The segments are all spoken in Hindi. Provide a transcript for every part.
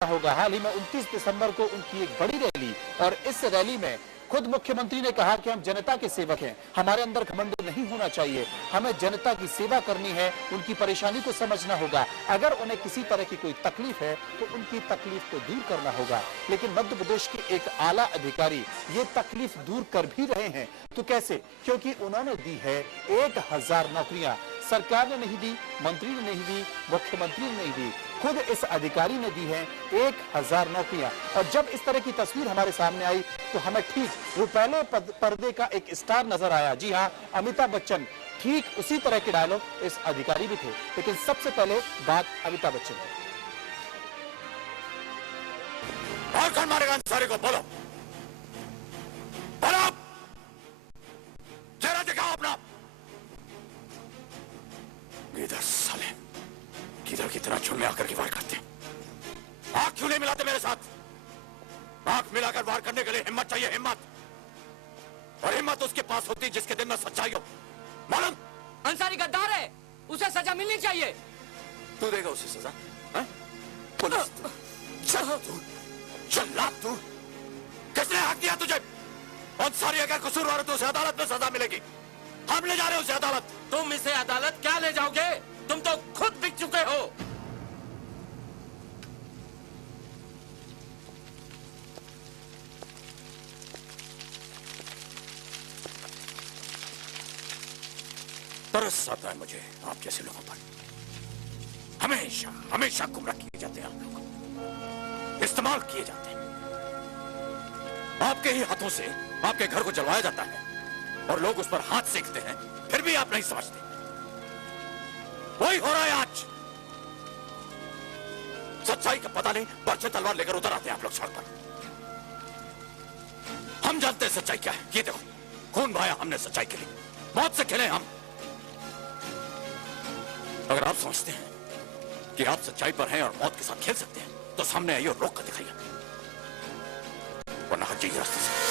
होगा। हाल ही में 29 दिसंबर को उनकी एक बड़ी रैली, और इस रैली में खुद मुख्यमंत्री ने कहा कि हम जनता के सेवक हैं, हमारे अंदर घमंड नहीं होना चाहिए, हमें जनता की सेवा करनी है, उनकी परेशानी को समझना होगा, अगर उन्हें किसी तरह की कोई तकलीफ है तो उनकी तकलीफ को दूर करना होगा। लेकिन मध्य प्रदेश के एक आला अधिकारी ये तकलीफ दूर कर भी रहे हैं, तो कैसे? क्योंकि उन्होंने दी है 1000 नौकरियां। सरकार ने नहीं दी, मंत्री ने नहीं दी, मुख्यमंत्री ने नहीं दी, खुद इस अधिकारी ने दी है 1000 नौकरियां। और जब इस तरह की तस्वीर हमारे सामने आई तो हमें ठीक रुपैले पर्दे का एक स्टार नजर आया। जी हाँ, अमिताभ बच्चन, ठीक उसी तरह के डायलॉग इस अधिकारी भी थे। लेकिन सबसे पहले बात अमिताभ बच्चन की। और कौन मारेगा सारे को? बोलो बोलो, चेहरा दिखाओ अपना। इधर साले किधर की तरह झुंड में आकर के वार करते हैं। आंख क्यों नहीं मिलाते मेरे साथ? आंख मिलाकर वार करने के लिए हिम्मत चाहिए, हिम्मत। और हिम्मत उसके पास होती जिसके दिल में सच्चाई हो। मालूम? अंसारी गद्दार है, उसे सजा मिलनी चाहिए। तू देगा उसे सजा? पुलिस जल्लाद तू, किसने हक दिया तुझे? अंसारी अगर कसूरवार है तो उसे अदालत में सजा मिलेगी। हम ले जा रहे हैं उसे अदालत। तुम इसे अदालत क्या ले जाओगे? तुम तो खुद बिक चुके हो। तरस आता है मुझे आप जैसे लोगों पर। हमेशा हमेशा गुमराह किए जाते हैं आप लोग, इस्तेमाल किए जाते हैं। आपके ही हाथों से आपके घर को जलवाया जाता है और लोग उस पर हाथ सेकते हैं, फिर भी आप नहीं समझते। वही हो रहा है आज। सच्चाई का पता नहीं, बर्छे तलवार लेकर उतर आते हैं आप लोग सड़क पर। हम जानते हैं सच्चाई क्या है। ये देखो, खून बहाया हमने सच्चाई के लिए, मौत से खेले हम। अगर आप समझते हैं कि आप सच्चाई पर हैं और मौत के साथ खेल सकते हैं तो सामने आइए और रोक कर दिखाइए, वरना हट जाइए रास्ते से।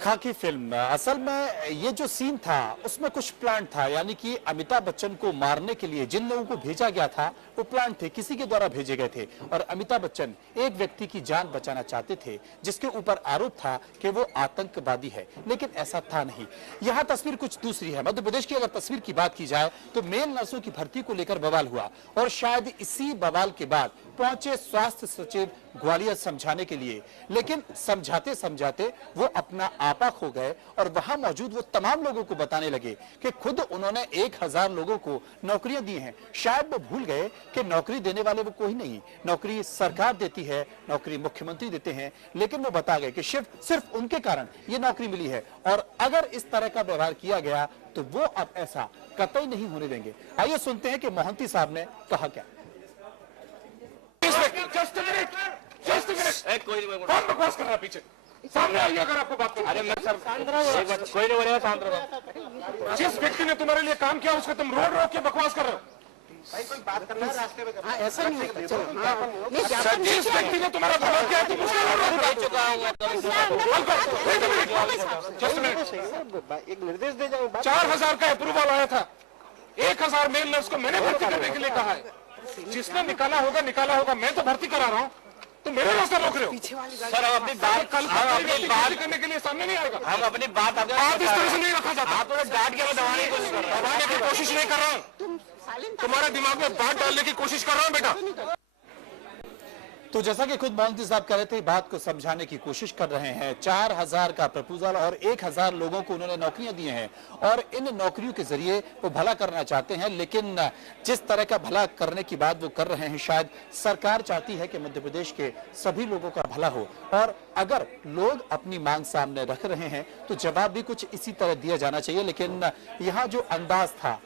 खाकी फिल्म, असल में ये जो सीन था उसमें कुछ प्लान था, यानी कि अमिताभ बच्चन को मारने के लिए जिन लोगों को भेजा गया था वो प्लान थे, किसी के द्वारा भेजे गए थे। और अमिताभ बच्चन एक व्यक्ति की जान बचाना चाहते थे जिसके ऊपर आरोप था कि वो आतंकवादी है, लेकिन ऐसा था नहीं। यहाँ तस्वीर कुछ दूसरी है। मध्य प्रदेश की अगर तस्वीर की बात की जाए तो मेल नर्सों की भर्ती को लेकर बवाल हुआ, और शायद इसी बवाल के बाद पहुंचे स्वास्थ्य सचिव ग्वालियर समझाने के लिए, लेकिन समझाते समझाते वो अपना आपा खो गए और वहां मौजूद वो तमाम लोगों को बताने लगे कि खुद उन्होंने 1000 लोगों को नौकरियां दी हैं। शायद वो भूल गए कि नौकरी देने वाले वो कोई नहीं, नौकरी सरकार देती है, नौकरी मुख्यमंत्री देते हैं, लेकिन वो बता गए कि सिर्फ उनके कारण ये नौकरी मिली है, और अगर इस तरह का व्यवहार किया गया तो वो अब ऐसा कतई नहीं होने देंगे। आइए सुनते हैं कि मोहंती साहब ने कहा क्या। कोई कौन बकवास कर रहा है पीछे? सामने आइए अगर आपको बात करनी। अरे मैं सर कोई नहीं बोलेगा, शांत रहो। जिस व्यक्ति ने तुम्हारे लिए काम किया उसको तुम रोड रोक के बकवास कर रहे हो। भाई कोई बात करना है रास्ते में, ऐसा नहीं है। चलो, जिस व्यक्ति ने तुम्हारा भला किया तुम उसको रोड रोक चुका हूं। एक निर्देश दे जाओ। 4000 का अप्रूवल आया था, 1000 मेल नर्स को मैंने भर्ती करने के लिए कहा है। जिसने निकाला होगा, मैं तो भर्ती करा रहा हूँ, तो मेरे रास्ता रोक रहे हो। सर हम अपनी बात करने के लिए सामने नहीं आएगा। हम अपनी बात इस तरह से नहीं रखा जाता। आप डांट के दबाने की कोशिश नहीं कर रहा हूँ, तुम्हारे दिमाग में बात डालने की कोशिश कर रहा हूँ बेटा। तो जैसा कि खुद मोहंती साहब कह रहे थे, बात को समझाने की कोशिश कर रहे हैं। 4000 का प्रपोजल और 1000 लोगों को उन्होंने नौकरियां दी हैं, और इन नौकरियों के जरिए वो भला करना चाहते हैं। लेकिन जिस तरह का भला करने की बात वो कर रहे हैं, शायद सरकार चाहती है कि मध्य प्रदेश के सभी लोगों का भला हो, और अगर लोग अपनी मांग सामने रख रहे हैं तो जवाब भी कुछ इसी तरह दिया जाना चाहिए। लेकिन यहाँ जो अंदाज था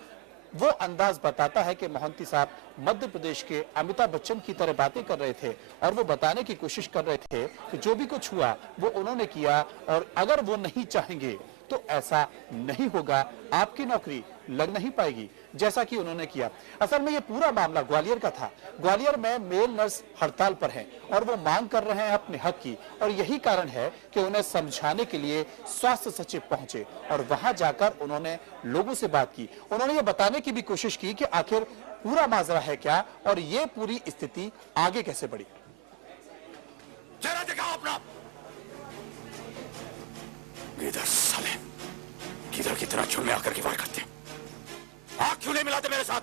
वो अंदाज बताता है कि मोहंती साहब मध्य प्रदेश के अमिताभ बच्चन की तरह बातें कर रहे थे, और वो बताने की कोशिश कर रहे थे कि जो भी कुछ हुआ वो उन्होंने किया, और अगर वो नहीं चाहेंगे तो ऐसा नहीं होगा, आपकी नौकरी लग नहीं पाएगी जैसा कि उन्होंने किया। असल में ये पूरा मामला ग्वालियर का था। ग्वालियर में मेल नर्स हड़ताल पर हैं और वो मांग कर रहे हैं अपने हक की, और यही कारण है कि उन्हें समझाने के लिए स्वास्थ्य सचिव पहुंचे और वहां जाकर उन्होंने लोगों से बात की। उन्होंने ये बताने की भी कोशिश की कि आखिर पूरा माजरा है क्या और ये पूरी स्थिति आगे कैसे बढ़ी। जरा दिखाओ अपना। इधर साले किधर की तरह छुड़ने आकर के वार करते हैं। आंख क्यों नहीं मिलाते मेरे साथ?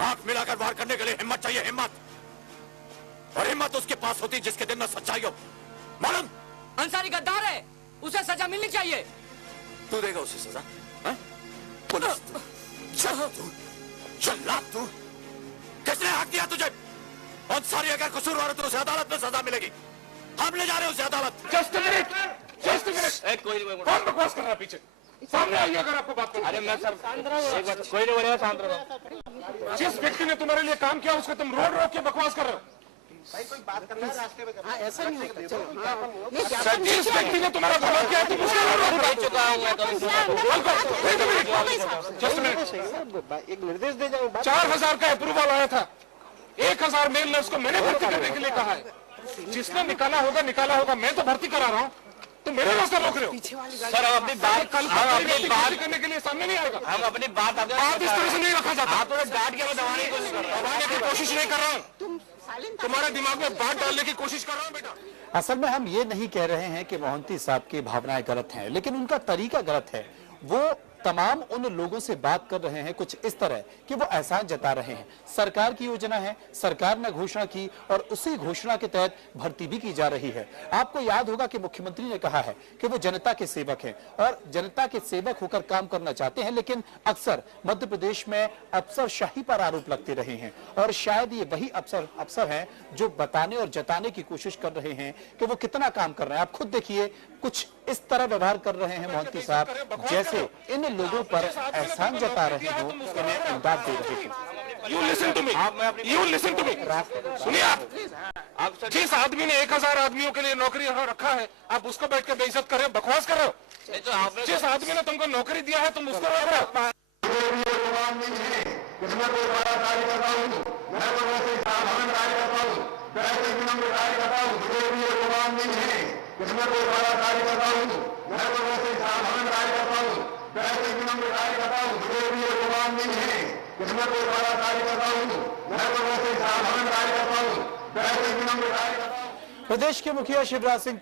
आंख मिलाकर वार करने के लिए हिम्मत चाहिए, हिम्मत। और हिम्मत उसके पास होती जिसके दिल में सच्चाई हो। मालूम अंसारी गद्दार है, उसे सजा मिलनी चाहिए। तू देगा उसे सजा? पुलिस जल्लाद तू, किसने हक दिया तुझे? अंसारी अगर कसूरवार है तो उसे अदालत में सजा मिलेगी। हम ले जा रहे हैं उसे अदालत। Just minute, just minute. कौन बकवास कर रहा है पीछे? सामने आइए अगर आपको बात करनी। अरे मैं सर एक बात, कोई नहीं बोलेगा, शांत रहो। जिस व्यक्ति ने तुम्हारे लिए काम किया उसको तुम रोड रोक के बकवास कर रहे हो। ऐसा नहीं होता। चलो सर, जिस व्यक्ति ने तुम्हारा भला किया है तुम उसको रोड रोक रहे हो। चुका हूं मैं जस्ट मिनट। एक निर्देश दे जाओ। 4000 का अप्रूवल आया था। 1000 मेल नर्स को मैंने भर्ती करने के लिए कहा है। जिसने निकाला होगा। मैं तो भर्ती करा रहा हूँ, तुम मेरे रास्ते रोक रहे हो। सर हम अपनी बात करने के लिए सामने नहीं आएगा। हम अपनी बात बात इस तरह से नहीं रखा जाता। आप थोड़ा डांट के मैं दबाने की कोशिश कर रहा हूं। दबाने की कोशिश नहीं कर रहा हूँ, तुम्हारे दिमाग में बात डालने की कोशिश कर रहा हूँ बेटा। असल में हम ये नहीं कह रहे हैं कि मोहंती साहब की भावनाएं गलत हैं, लेकिन उनका तरीका गलत है। वो तमाम उन लोगों से बात कर रहे हैं कुछ इस तरह कि वो एहसान जता रहे हैं। सरकार की योजना है, सरकार ने घोषणा की और उसी घोषणा के तहत भर्ती भी की जा रही है। आपको याद होगा कि मुख्यमंत्री ने कहा है कि वो जनता के सेवक हैं और जनता के सेवक होकर काम करना चाहते हैं, लेकिन अक्सर मध्य प्रदेश में अफसरशाही पर आरोप लगते रहे हैं और शायद ये वही अफसर हैं जो बताने और जताने की कोशिश कर रहे हैं कि वो कितना काम कर रहे हैं। आप खुद देखिए, कुछ इस तरह व्यवहार कर रहे हैं मोहंती साहब जैसे इन लोगों पर एहसान जता रहे हो, इन्हें इमदाद दे रहे हो। You listen to me. You listen to me. सुनिए आप जिस आदमी ने 1000 आदमियों के लिए नौकरी यहाँ रखा है, आप उसको बैठ के बेइज्जत कर रहे हो, बकवास कर रहे हो। जिस आदमी ने तुमको नौकरी दिया है तुम उसको रोक रहे हो। प्रदेश के मुखिया शिवराज सिंह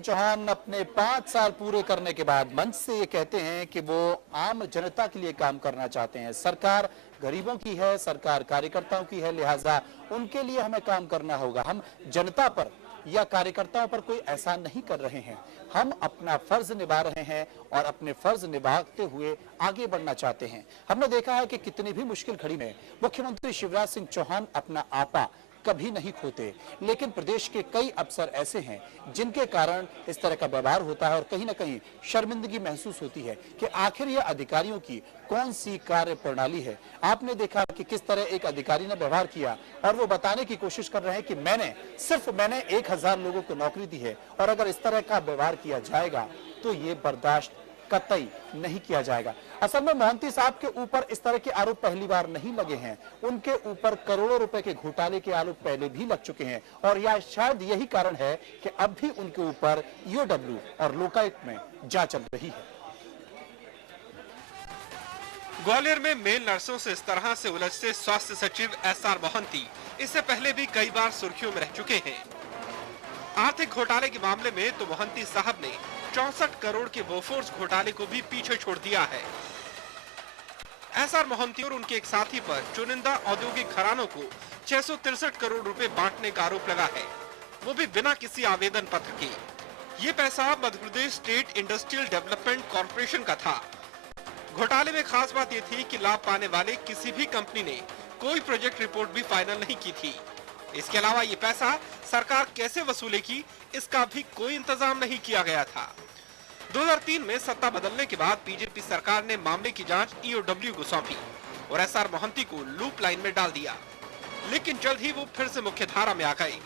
चौहान अपने 5 साल पूरे करने के बाद मंच से ये कहते हैं कि वो आम जनता के लिए काम करना चाहते हैं। सरकार गरीबों की है, सरकार कार्यकर्ताओं की है, लिहाजा उनके लिए हमें काम करना होगा। हम जनता पर या कार्यकर्ताओं पर कोई एहसान नहीं कर रहे हैं, हम अपना फर्ज निभा रहे हैं और अपने फर्ज निभाते हुए आगे बढ़ना चाहते हैं। हमने देखा है कि कितनी भी मुश्किल घड़ी में मुख्यमंत्री शिवराज सिंह चौहान अपना आपा कभी नहीं खोते, लेकिन प्रदेश के कई अफसर ऐसे हैं जिनके कारण इस तरह का व्यवहार होता है और कहीं ना कहीं शर्मिंदगी महसूस होती है कि आखिर ये अधिकारियों की कौन सी कार्य प्रणाली है। आपने देखा कि किस तरह एक अधिकारी ने व्यवहार किया और वो बताने की कोशिश कर रहे हैं कि मैंने 1000 लोगों को नौकरी दी है और अगर इस तरह का व्यवहार किया जाएगा तो ये बर्दाश्त कतई नहीं किया जाएगा। असल में मोहंती साहब के ऊपर इस तरह के आरोप पहली बार नहीं लगे हैं, उनके ऊपर करोड़ों रुपए के घोटाले के आरोप पहले भी लग चुके हैं और यह शायद यही कारण है कि अब भी उनके ऊपर ईओडब्ल्यू और लोकायुक्त में जांच चल रही है। ग्वालियर में मेल नर्सों से इस तरह से उलझते स्वास्थ्य सचिव एसआर मोहंती इससे पहले भी कई बार सुर्खियों में रह चुके हैं। आर्थिक घोटाले के मामले में तो मोहंती साहब ने 64 करोड़ के बोफोर्स घोटाले को भी पीछे छोड़ दिया है। एसआर मोहंती और उनके एक साथी पर चुनिंदा औद्योगिक घरानों को 663 करोड़ रुपए बांटने का आरोप लगा है, वो भी बिना किसी आवेदन पत्र के। ये पैसा Madhya Pradesh state industrial development corporation का था। घोटाले में खास बात ये थी कि लाभ पाने वाले किसी भी कंपनी ने कोई प्रोजेक्ट रिपोर्ट भी फाइनल नहीं की थी। इसके अलावा ये पैसा सरकार कैसे वसूलेगी, इसका भी कोई इंतजाम नहीं किया गया था। 2003 में सत्ता बदलने के बाद बीजेपी सरकार ने मामले की जांच ईओडब्ल्यू को सौंपी और एसआर मोहंती को लूप लाइन में डाल दिया, लेकिन जल्द ही वो फिर से मुख्य धारा में आ गए।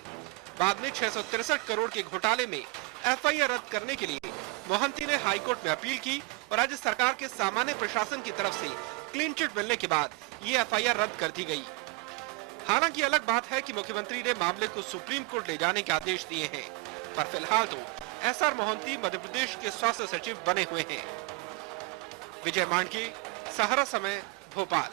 बाद में 663 करोड़ के घोटाले में एफआईआर रद्द करने के लिए मोहंती ने हाईकोर्ट में अपील की और राज्य सरकार के सामान्य प्रशासन की तरफ से क्लीन चिट मिलने के बाद ये एफआईआर रद्द कर दी गई। हालांकि अलग बात है कि मुख्यमंत्री ने मामले को सुप्रीम कोर्ट ले जाने के आदेश दिए हैं, पर फिलहाल तो एसआर मोहंती मध्य प्रदेश के स्वास्थ्य सचिव बने हुए हैं। विजय मांडके, सहारा समय, भोपाल।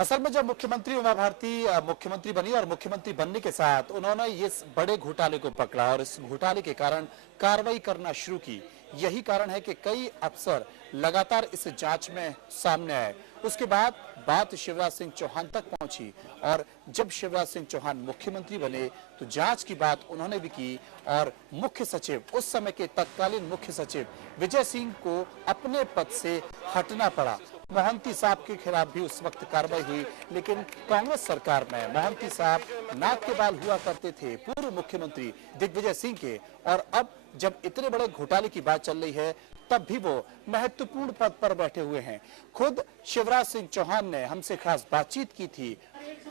असल में जब मुख्यमंत्री उमा भारती मुख्यमंत्री बनी और मुख्यमंत्री बनने के साथ उन्होंने इस बड़े घोटाले को पकड़ा और इस घोटाले के कारण कार्रवाई करना शुरू की। यही कारण है कि कई अफसर लगातार इस जांच में सामने आए। उसके बाद बात शिवराज सिंह चौहान तक पहुंची और जब शिवराज सिंह चौहान मुख्यमंत्री बने तो जांच की बात उन्होंने भी की और मुख्य सचिव, उस समय के तत्कालीन मुख्य सचिव विजय सिंह को अपने पद से हटना पड़ा। मोहंती साहब के खिलाफ भी उस वक्त कार्रवाई हुई, लेकिन कांग्रेस सरकार में मोहंती साहब नाक के बाल हुआ करते थे पूर्व मुख्यमंत्री दिग्विजय सिंह के, और अब जब इतने बड़े घोटाले की बात चल रही है तब भी वो महत्वपूर्ण पद पर बैठे हुए हैं। खुद शिवराज सिंह चौहान ने हमसे खास बातचीत की थी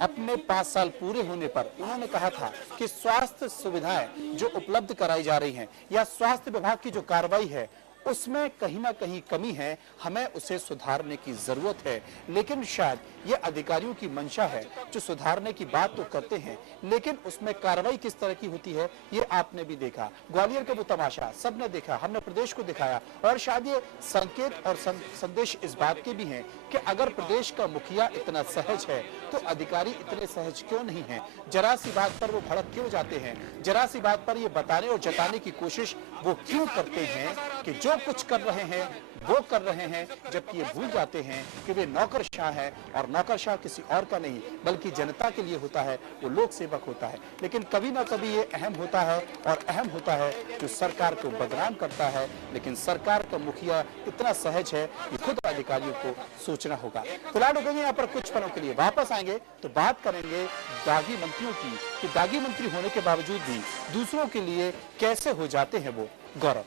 अपने 5 साल पूरे होने पर। उन्होंने कहा था कि स्वास्थ्य सुविधाएं जो उपलब्ध कराई जा रही हैं या स्वास्थ्य विभाग की जो कार्रवाई है उसमें कहीं ना कहीं कमी है, हमें उसे सुधारने की जरूरत है। लेकिन शायद ये अधिकारियों की मंशा है जो सुधारने की बात तो करते हैं, लेकिन उसमें कार्रवाई किस तरह की होती है ये आपने भी देखा। ग्वालियर का वो तमाशा सबने देखा, हमने प्रदेश को दिखाया, और शायद ये संकेत और संदेश इस बात के भी हैं कि अगर प्रदेश का मुखिया इतना सहज है तो अधिकारी इतने सहज क्यों नहीं है। जरा सी बात पर वो भड़क क्यों जाते हैं, जरा सी बात पर ये बताने और जताने की कोशिश वो क्यों करते हैं कि जो कुछ कर रहे हैं वो कर रहे हैं, जबकि ये भूल जाते हैं कि वे नौकरशाह है और नौकरशाह किसी और का नहीं बल्कि जनता के लिए होता है, वो लोक सेवक होता है। लेकिन कभी ना कभी ये अहम होता है और अहम होता है जो सरकार को बदनाम करता है। लेकिन सरकार का मुखिया इतना सहज है कि खुद अधिकारियों को सोचना होगा। फिलहाल रुकेंगे यहाँ पर कुछ पलों के लिए, वापस आएंगे तो बात करेंगे दागी मंत्रियों की कि दागी मंत्री होने के बावजूद भी दूसरों के लिए कैसे हो जाते हैं वो। गौरव।